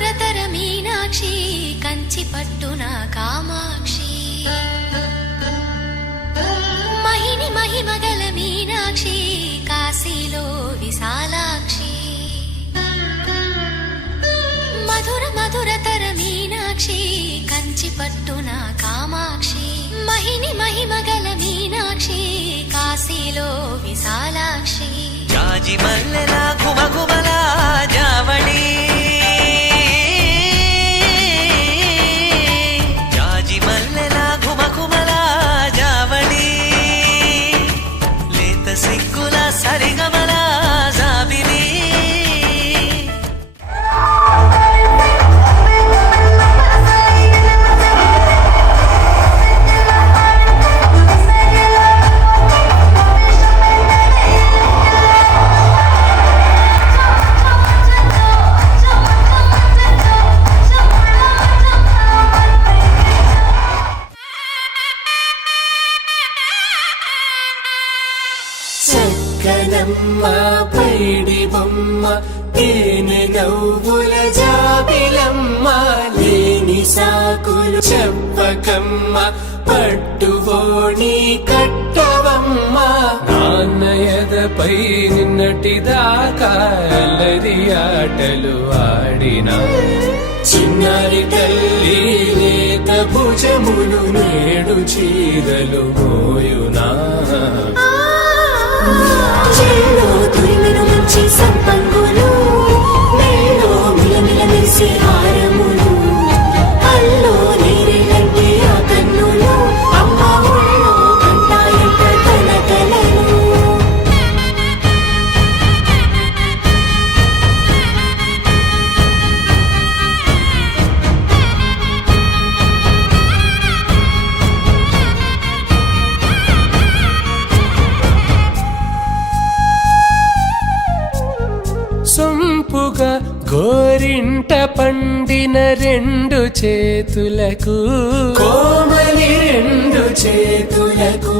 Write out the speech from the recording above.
మధురతర మీనాక్షి కంచి పట్టున కామాక్షి మహిని మహిమగల మీనాక్షి కాశీలో విశాలాక్షి మధురతర మీనాక్షి కంచి పట్టున కామాక్షి మహిని మహిమగల మీనాక్షి కాశీలో విశాలాక్షి జాజి మల్లెల గుమగుమల జావళి జాజి మల్లెల గుమగుమల జావళి లేత సిగ్గుల సరిగమల జాబిలి చక్కనమ్మ పైడి బొమ్మ తేనె నవ్వుల జాబిలమ్మ లేని సాకులు చెప్పకమ్మ పట్టువోణి కట్టవమ్మ నాన్నయదపై నిన్నటిదాకా అల్లరి ఆటలు ఆడినా చిన్నారి తల్లి లేత భుజములు నేడు చీరలు మోయునా చెల్లో తురిమిన మంచి సంపంగులు మెల్లో మిలమిల మెరిసే హారములు అల్లో నీరెలంటే ఆ కన్నులు అమ్మ ఒళ్ళో కంటాయంట తన కలలు సొంపుగా గోరింట పండిన రెండు చేతులకు కోమలి రెండు చేతులకు